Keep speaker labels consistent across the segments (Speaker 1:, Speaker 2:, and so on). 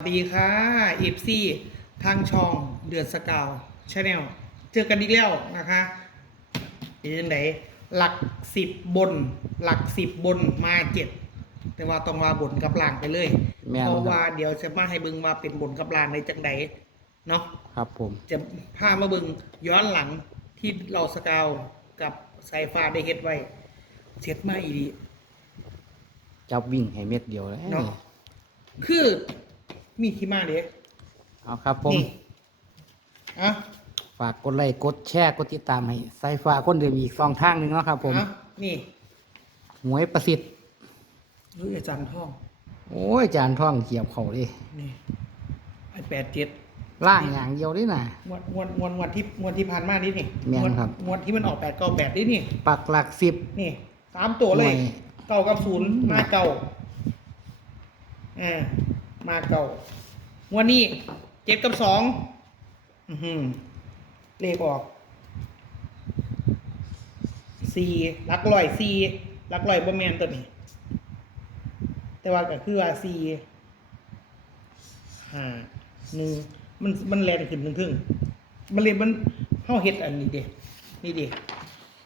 Speaker 1: สวัสดีค่ะเอฟซีทางช่องเดือดสกาวชาแนลเจอกันอีกแล้วนะคะเป็นยังไงหลักสิบบน หลักสิบบนมาเจ็ดแต่ว่าต้องมาบนกับล่างไปเลย
Speaker 2: แม่น
Speaker 1: เพราะ
Speaker 2: ครับ
Speaker 1: ว่าเดี๋ยวจะมาให้เบึงว่าเป็นบนกับล่างในจังใดเนาะ
Speaker 2: ครับผม
Speaker 1: จะพามาเบึงย้อนหลังที่เราสกาวกับสายฟ้าได้เฮ็ดไว้เสร็จมาอีดี
Speaker 2: จับวิ่งให้เม็ดเดียวเลย
Speaker 1: เนาะคือ มีที่มาเด้
Speaker 2: เอาครับผม
Speaker 1: นี่อะ
Speaker 2: ฝากกดไลค์กดแชร์กดติดตามให้สายฟ้าคนเดิมอีกสองทางหนึ่งเนาะครับผม
Speaker 1: อะนี่
Speaker 2: หวยประสิทธิ์
Speaker 1: เฮ้ยอาจารย์ท่อง
Speaker 2: โอ้ยจานท่องเกียบเขาเลย
Speaker 1: นี่ไอแปดเจ็ด
Speaker 2: ล่างอย่างเดียวนี่นะ
Speaker 1: งวดงวดงวดงวดที่งวดที่ผ่านมานี่นี่
Speaker 2: แม่น
Speaker 1: งวด
Speaker 2: ครับ
Speaker 1: งวดที่มันออกแปดเก้าแปดนี่นี่
Speaker 2: ปักหลักสิบ
Speaker 1: นี่สามตัวเลย
Speaker 2: หน่วย
Speaker 1: เก้ากับศูนย์มาเก้าอ่า มาเก้างวันนี้เจ็ดกับสองอือหือเลขออกสี่ลักลอยสี่ลักลอยบ่แมนตัวนี้ แต่ว่าก็คือว่าสี่ห้าหนึ่งมันมันแลนขึ้นถึงถึงมันเลยมันเข้าเฮ็ดอันนี้เด็นี่เด็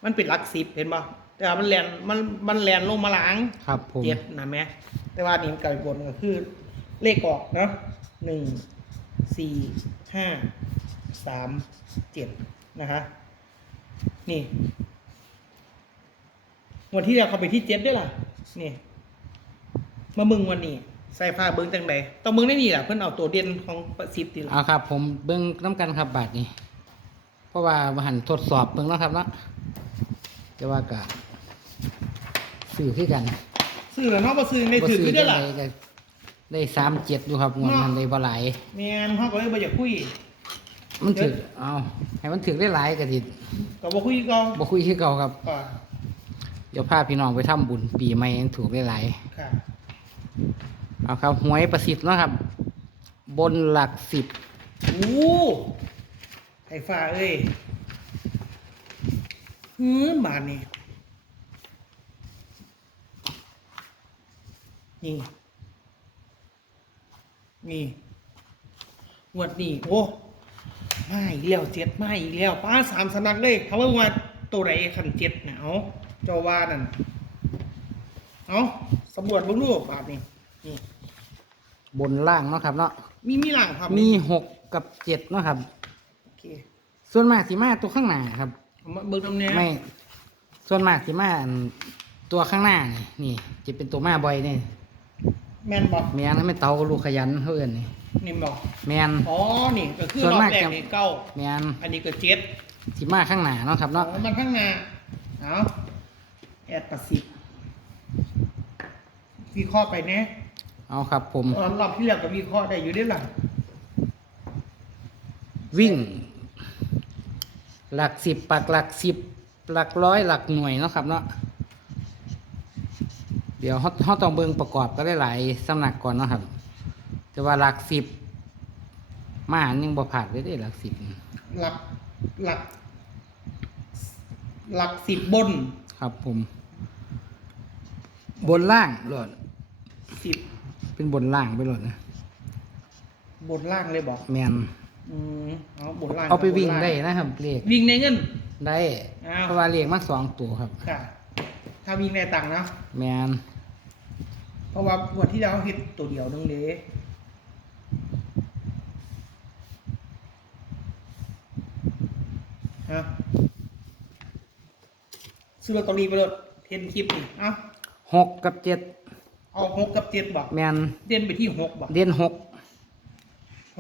Speaker 1: มันเป็นหลักสิบเห็นป่ะแต่ว่ามันแลนมันมันแลนลงมาหลัง
Speaker 2: ครับผม
Speaker 1: เจ็ดนะแม่แต่ว่านี่มันกลายเป็นบนก็คือ เลขออกเนาะหนึ่งสี่ห้าสามเจ็ดนะคะนี่วันที่เราเข้าไปที่เจ็ดด้วยล่ะ นี่ มามึงวันนี้ใส่ผ้าเบิ้งจังใดต้องเบิ้งได้นี่แหละเพื่อนเอาตัวเด่นของประสิทธิ์นี่แหละ
Speaker 2: เอาครับ ผมเบิ้งน้ำกันครับบาทนี้ เพราะว่าหันทดสอบเบิ้งเนาะครับเนาะแต่ว่ากะสื่อขึ้นกัน
Speaker 1: ซื้อแล้วเนาะบ่ซื้อในถือขึ้นได้ล่ะ
Speaker 2: บ่ซื้อจั่งใดก็ ได้สามเจ็ดอยู่ครับงวดมันได้บ่หลาย
Speaker 1: แม่นเขาก็เลยบ่อยากคุย
Speaker 2: มันถึกเอาให้มันถึกได้หลายกะทิ
Speaker 1: ก็บ่คุยก็
Speaker 2: บ่คุยคือเก่าครับ
Speaker 1: ก็
Speaker 2: เดี๋ยวพาพี่น้องไปทำบุญปีใหม่ยังถูกได้หลาย
Speaker 1: ค่ะ
Speaker 2: เอาครับหวยประสิทธิ์เนาะครับ บนหลักสิบ
Speaker 1: โอ้ไอ้ฟ้าเอ้ยฮือบาทนี่นี่ นี่งวดนี่โอ้มาอีกแล้วเจ็ดมาอีกแล้วป้าสามสำนักเลยเขาว่าว่าตัวไหนขันเจ็ดเนี่ยเอาเจ้าว่านั่นเอาสำรวจเบุ้งรูปบาทนี่นี่
Speaker 2: บนล่างเนาะครับเนาะ
Speaker 1: มีมีหลังครับ
Speaker 2: มีหกกับเจ็ดเนาะครับ
Speaker 1: โอเค
Speaker 2: ส่วนมากสิมาตัวข้างหน้าครับ
Speaker 1: เอามาเบิ่งตำแหน่ง
Speaker 2: ไม่ ส่วนมากสิมาอันตัวข้างหน้านี่นี่จะเป็นตัวมาบ่อยนี่
Speaker 1: แม่นบอก
Speaker 2: แมนให้เป็นเตาลูกขยันเขาเอื่นนี่
Speaker 1: นี่บอก
Speaker 2: แมน
Speaker 1: อ๋อ นี่ก็คือ
Speaker 2: ส่วน
Speaker 1: รอบ
Speaker 2: มาก
Speaker 1: แรก
Speaker 2: จะ
Speaker 1: นี่เก้า
Speaker 2: แมน
Speaker 1: อันนี้ก็เจ็ด
Speaker 2: สิมาข้างหน้าเนาะครับ
Speaker 1: อ๋อ
Speaker 2: เนาะ
Speaker 1: มันข้างหน้าเอาแอดประสิทธิ์วิเคราะห์ไปเนี่ย
Speaker 2: เอาครับผม
Speaker 1: รอบที่แล้วก็วิเคราะห์ได้อยู่ได้หลัง
Speaker 2: วิ่ง หลักสิบปักหลักสิบหลักร้อยหลักหน่วยเนาะครับเนาะ เดี๋ยวเขาเขาต้องเบิ่งประกอบก็ได้หลายสำนักก่อนเนาะครับ แต่ว่าหลักสิบมาอันยังบ่ผ่านเลยได้หลักสิบ
Speaker 1: หลักหลัก หลักสิบบน
Speaker 2: ครับ ผม บนล่างโหลด
Speaker 1: สิบ
Speaker 2: เป็นบนล่างไปโหลดนะ
Speaker 1: บนล่างเลยบอก
Speaker 2: แมน
Speaker 1: อืมเอาบนล่าง
Speaker 2: เอาไป
Speaker 1: กับบน
Speaker 2: วิ่ง
Speaker 1: ล่
Speaker 2: ได้นะครับเลข
Speaker 1: วิ่งในเงิน
Speaker 2: ได้
Speaker 1: อ้าว
Speaker 2: เพราะว่าเลขมาสองตัวครับ
Speaker 1: ค่ะ ถ้าวิ่งในตังค์นะ
Speaker 2: แมน
Speaker 1: เพราะว่าวันที่แล้วเห็ดตัวเดียวนึงเด้ฮะซื้อลอตเตอรี่ไปเลยเทนคลิปนี่เอ้า
Speaker 2: หกกับเจ็ด
Speaker 1: เอาหกกับเจ็ดบอก
Speaker 2: แมน
Speaker 1: เด่นไปที่หกบอก
Speaker 2: เด่นหก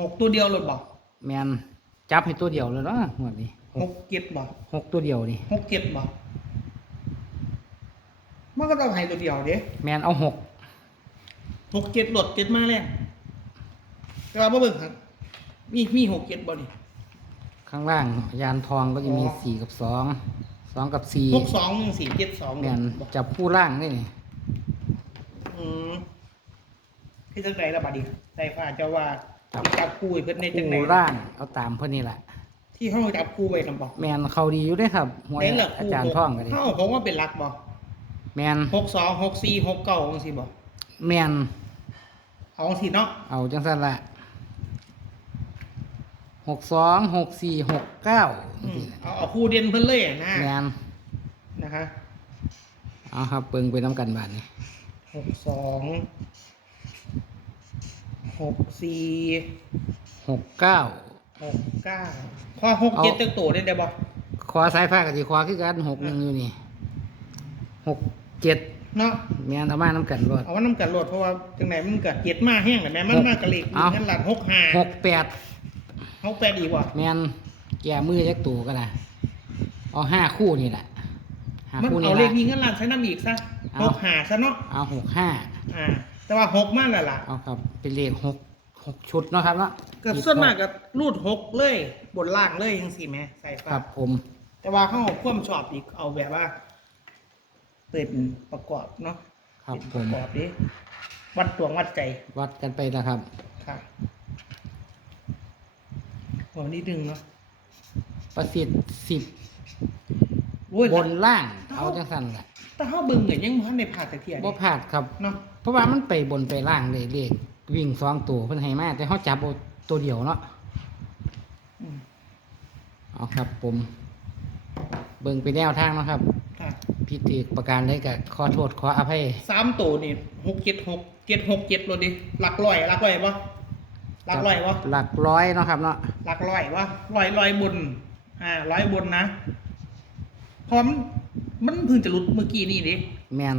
Speaker 1: หกตัวเดียวเลยบอก
Speaker 2: แมนจับให้ตัวเดียวเลยเนาะหมดนี้
Speaker 1: หกเจ็ดบอก
Speaker 2: หกตัวเดียวนี่
Speaker 1: หกเจ็ดบอกมันก็ต้องให้ตัวเดียวเด้
Speaker 2: แมนเอาหก
Speaker 1: หกเจ็ดหลดเจ็ดมาแล้วแต่ว่าบ่เบิ่งครับมีมีหกเจ็ดบ่นี่
Speaker 2: ข้างล่างยานทองก็จะมี
Speaker 1: อ๋อ
Speaker 2: สี่กับสองสองกับสี่
Speaker 1: หกสองหนึ่งสี่เจ็ดสอง
Speaker 2: แมน
Speaker 1: บอก
Speaker 2: จับคู่ล่างนี่นี่
Speaker 1: อืมที่จังไดระบาดดีใส่ฟ้าเจ้าว่าที่จับคู่ไว้เพิ่นในจังได
Speaker 2: คู่ล่างเอาตามเพื่อนนี่แหละ
Speaker 1: ที่ห้องจับคู่ไว้นำบอก
Speaker 2: แมนเขาดีอยู่เด้ครับหวย
Speaker 1: เน้นละ
Speaker 2: อา
Speaker 1: คู่
Speaker 2: จารย์ท่องกันดิ
Speaker 1: เฮาผมว่าเป็นหลักบ่
Speaker 2: แมน
Speaker 1: หกสองหกสี่หกเก้าจังซี่บ่
Speaker 2: แมน
Speaker 1: เอาสิเนาะ
Speaker 2: เอาจังสั้นละหกสองหกสี่หกเก้า
Speaker 1: อืมเอาเอาคู่เด่นเพิ่นเลยอะนะ
Speaker 2: แมน
Speaker 1: นะคะ
Speaker 2: เอาครับเปิงไปน้ำกันบาทนี่
Speaker 1: หกสองหกสี่
Speaker 2: หกเก้า
Speaker 1: หกเก้าข้อหกเจ็ด
Speaker 2: เอา
Speaker 1: เต็มโตได้ได้บ่
Speaker 2: ขอสายฟ้ากับสีขวาคือกันหกหนึ่งอยู่นี่หกเจ็ด
Speaker 1: เนาะ
Speaker 2: แมนเอามาน้ำกันรวด
Speaker 1: เอาว่าน้ำกันโหลดเพราะว่าจังไหนมันกัดเจ็ดมาแห้งเลยแม่มัน
Speaker 2: หก
Speaker 1: มากระเลก
Speaker 2: เอา
Speaker 1: นั่นหลันหกห้า
Speaker 2: หกแปด
Speaker 1: หกแปดอีกว่ะ
Speaker 2: แมนแก่มือจักตูกันนะเอาห้าคู่นี่แหละห้า
Speaker 1: มัน
Speaker 2: คู่นี่
Speaker 1: เอาเล
Speaker 2: ละ
Speaker 1: ขนี้เงินล้านใช้น้ำอีกซะ
Speaker 2: เอา
Speaker 1: หกหาซะเนาะ
Speaker 2: เอาหกห้า
Speaker 1: อ่า แต่ว่าหกมากแล้วล่ะ
Speaker 2: เอาครับเป็นเลขหกหกชุดเนาะครับเนาะ
Speaker 1: ก็ส่วนมากก็รูดหกเลยบนล่างเลยยังสี่แม่ใส่
Speaker 2: ค
Speaker 1: ฟ้า
Speaker 2: รับผม
Speaker 1: แต่ว่าเขาเอาความชอบอีกเอาแบบว่า เป็นประกอบเนาะ
Speaker 2: ครับ
Speaker 1: เป็น
Speaker 2: ผ
Speaker 1: ประ
Speaker 2: ม
Speaker 1: กอบดิวัดตวงวัดใจ
Speaker 2: วัดกันไปนะครับ
Speaker 1: ค่ะวันนี้ดึงเนาะ
Speaker 2: ประสิทธิ์สิบ
Speaker 1: โอ้ย
Speaker 2: บนล่าง เอาจังสันแหละ
Speaker 1: แต่เขาเบิ่งเหมือนยังมันในผ่าตะเกียบ
Speaker 2: บ่พลาดครับ
Speaker 1: เนาะ
Speaker 2: เพราะว่ามันไปบนไปล่างเลยเลขวิ่งสองตัวเพิ่นให้มาแต่เขาจับเอาตัวเดียวเนาะ
Speaker 1: อืม
Speaker 2: เอาครับผม เบิ่งไปแนวทางเนาะครับ
Speaker 1: ค่ะ
Speaker 2: พิธีประการได้กับขอโทษขออภัย
Speaker 1: สามตัวนี่หกเจ็ดหกเจ็ดหกเจ็ดรถดิหลักร้อยหลักร้อยปะหลักร้อยวะ
Speaker 2: หลักร้อยเนาะครับเนาะ
Speaker 1: หลักร้อยวะร้อยร้อยบนอ่าร้อยบนนะเพราะมันมันเพิ่งจะหลุดเมื่อกี้นี่ดิ
Speaker 2: แมน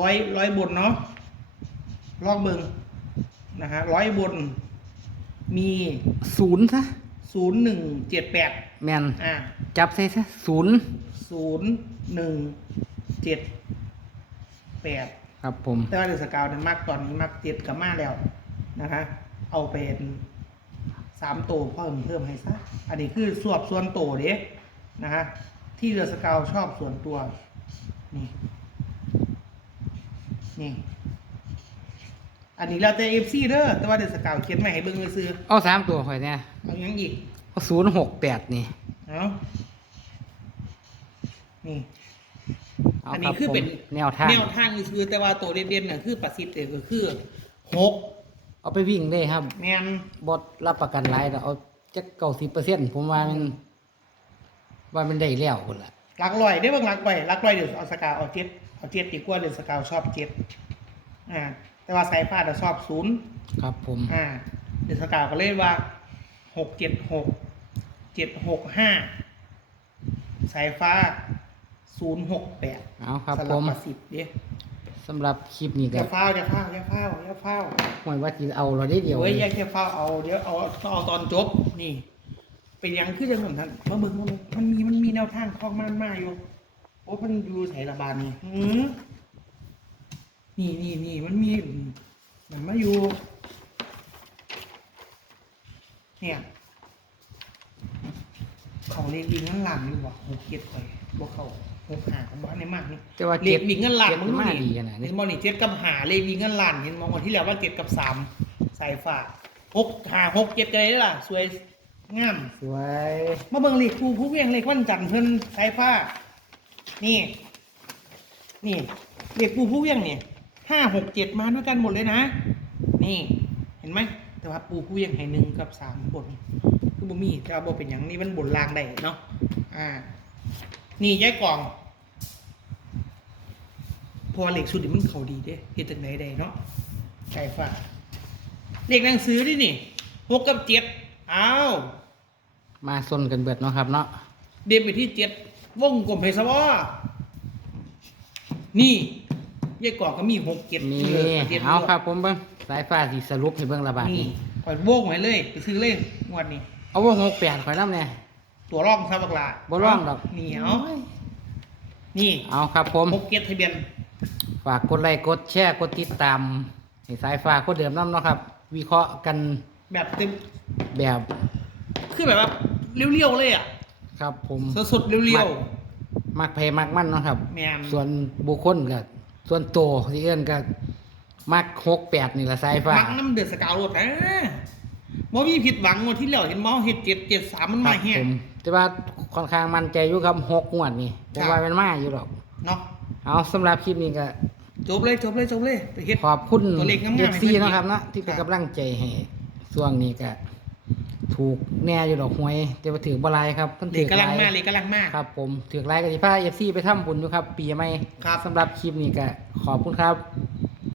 Speaker 1: ร้อยร้อยบนเนาะลองเบิ่งนะฮะร้อยบน มี
Speaker 2: ศูนย์ซะ
Speaker 1: ศูนย์หนึ่งเจ็ดแปด
Speaker 2: แมน
Speaker 1: อ่า
Speaker 2: จับใส่ซะศูนย์
Speaker 1: ศูนย์ หนึ่งเจ็ดแปด
Speaker 2: ครับผม
Speaker 1: แต่ว่าเดือนสกาวเนี่ยมักตอนนี้มักเจ็ดกับมาแล้วนะคะ เอาเป็นสามตัวเพิ่มเพิ่มให้ซะอันนี้คือสวบส่วนตัวเด้นะคะที่เดือนสกาวชอบส่วนตัว นี่ นี่อันนี้แล้วแต่เอฟซีเด้อแต่ว่าเดือนสกาวเขียนใหม่ให้เบิ่งซื้อ
Speaker 2: เอาสามตัวข่อยเนี่ย
Speaker 1: ๆเอาหยังอีก
Speaker 2: เอาศูนย์หกแปดนี่
Speaker 1: เอา นี่
Speaker 2: เอา
Speaker 1: อัน
Speaker 2: ค
Speaker 1: นี้
Speaker 2: รับ
Speaker 1: คือ
Speaker 2: ผม
Speaker 1: เป็น
Speaker 2: แนวทาง
Speaker 1: แนวทางนี่คือแต่ว่าตัวเด่นๆน่ะคือประสิทธิ์เองก็คือหก
Speaker 2: เอาไปวิ่งได้ครับ
Speaker 1: แมน
Speaker 2: บดรับประกันหลายแล้วเอาจักเก้าสิบเปอร์เซ็นต์ผมว่ามัน ว่ามันได้แล้วคนละ
Speaker 1: หลักลอยได้เบ้างหลักลอยหลักลอยเดี๋ยวเอาสกาวเอาเจ็ดเอาเจ็ดดีกว่าเดี๋ยวสกาวชอบเจ็ดอ่า แต่ว่าสายฟ้าจะชอบศูนย์
Speaker 2: ครับผม
Speaker 1: อ่าเดี๋ยวสกาวก็เล่นว่าหกเจ็ดหกเจ็ดหกห้าสายฟ้า ศูนย์หกแปด
Speaker 2: เอาครับ
Speaker 1: ส
Speaker 2: ผ
Speaker 1: ลับ
Speaker 2: ม
Speaker 1: มาสิบเด้
Speaker 2: สำหรับคลิปนี้
Speaker 1: อ
Speaker 2: ก็
Speaker 1: ย่าเฝ้าอย่าเฝ้าอย่าเฝ้าอย่าเฝ้า
Speaker 2: หวยว่าจะเอาเราได้เดียว
Speaker 1: เฮ้ยแยกแค่เฝ้าเอาเดี๋ยวเอาต้องเอาตอนจบนี่ เป็นหยังคือจังหวะท่านมาเบิ่งมาเบิ่งมันมีมันมีแนวทางคล้องมันมาอยู่โอ้มันอยู่ไสระบาดนี่หือนี่นี่นี่มันมีมันมาอยู่ เนี่ย เขาเรียกวิ่งเงินล้านอยู่บ่หกเจ็ดไปบ่เขา หกหาของบ้านในมากนี่
Speaker 2: แต่ว่า
Speaker 1: เรียกวิ่งเงินล้าน
Speaker 2: เจ็ด
Speaker 1: มึงดู
Speaker 2: มา
Speaker 1: นี่
Speaker 2: ดีขนาดนี้
Speaker 1: เห็นบ่นี่เจ็ดกับหาเรียกวิ่งเงินล้านเห็นมองวันที่แล้วว่าเจ็ดกับสามสายฟ้าหกหาหกเจ็ดกันเลยล่ะ สวยงาม
Speaker 2: สวย
Speaker 1: มาเบิ่งเลขผู้ผู้เวียงเลขวันจันทร์เพิ่นสายฟ้า นี่ นี่เลขผู้ผู้เวียงเนี่ยห้าหกเจ็ดมาด้วยกันหมดเลยนะ นี่ เห็นไหมแต่ว่าปูผู้เวียงให้หนึ่งกับสามบนคือบ่มีแต่ว่าบ่เป็นอย่างนี้มันบนลางได้เนาะอ่า นี่ย้ายกล่องพ อเหล็กสุดนี่มันเขาดีเด้เฮ็ดจังไดได้เนาะสายฟ้าเลขหนังสือดินี่หกกับเจ็ดอ้าว
Speaker 2: มาซนกันเบิดเนาะครับเนาะ
Speaker 1: เด่นไปที่เจ็ดวงกลมเพชรวะนี่ยายกอกก็มีหกเจ็ด
Speaker 2: นี่
Speaker 1: จ็ด
Speaker 2: เอาครับผมเบิ้งสายฟ้าสีสรุปให้เบิ้งระบาด
Speaker 1: นี่
Speaker 2: นี่
Speaker 1: คอยโวงไว้เลยไปซื้อเล่นงวดนี้
Speaker 2: เอาว่าหกแปดข่อยน้ำเนี่ย
Speaker 1: ตัวร่องซาบักลา
Speaker 2: บ่ร่องดอก
Speaker 1: เหนียวนี่
Speaker 2: เอาครับผม
Speaker 1: หกเจ็ดทะเบียน
Speaker 2: ฝากกดไลค์กดแชร์กดติดตามให้สายฟ้าคนเดิมน้ำเนาะครับ วิเคราะห์กัน
Speaker 1: แบบเต็ม
Speaker 2: แบบ
Speaker 1: คือแบบว่าเลี้ยวๆเลยอะ
Speaker 2: ครับผม
Speaker 1: สดๆเลี้ยว
Speaker 2: มักเพมักมั่นเนาะครับ
Speaker 1: ๆแมน
Speaker 2: ส่วนบุคคลกับส่วนโตวที่เอื้อนกับมักหกแปดนี่ละสายฟ้า
Speaker 1: มักน้ำเดือดสกาวรถนะบ่มีผิดหวังงวดที่แล้วเห็นหมอเห็ดเจ็ดเจ็ดสามมัน
Speaker 2: ค
Speaker 1: มา
Speaker 2: รับ
Speaker 1: แห้
Speaker 2: ผ
Speaker 1: ง
Speaker 2: มแต่ว่าค่อนข้างมั่นใจอยู่ครับหกงวดนี่ผมว่าเป็นมาอยู่หรอก
Speaker 1: เนาะ
Speaker 2: เอาสำหรับคลิปนี้ก็
Speaker 1: จบเลยจบเลยจบเลยไปเฮ็ด
Speaker 2: ขอบคุณ
Speaker 1: ตัวเลขงามๆ
Speaker 2: เอฟซี
Speaker 1: ให้เพิ่น
Speaker 2: นาะครับนะที่เป็น
Speaker 1: ครับ
Speaker 2: กำลังใจให้ช่วงนี้ก็ถูกแน่อยู่ดอกหวยแต่ว่าถือบ่หลายครับเพิ่น
Speaker 1: เล
Speaker 2: ถื
Speaker 1: ข
Speaker 2: อกำ
Speaker 1: ลัง
Speaker 2: หลาย
Speaker 1: มาเลขกำลังมา
Speaker 2: ครับ ผมถือหลายก็สิพาเอฟซีไปทำบุญอยู่ครับ ปีใหม่
Speaker 1: ครับ
Speaker 2: สำหรับคลิปนี้ก็ขอบคุณครับ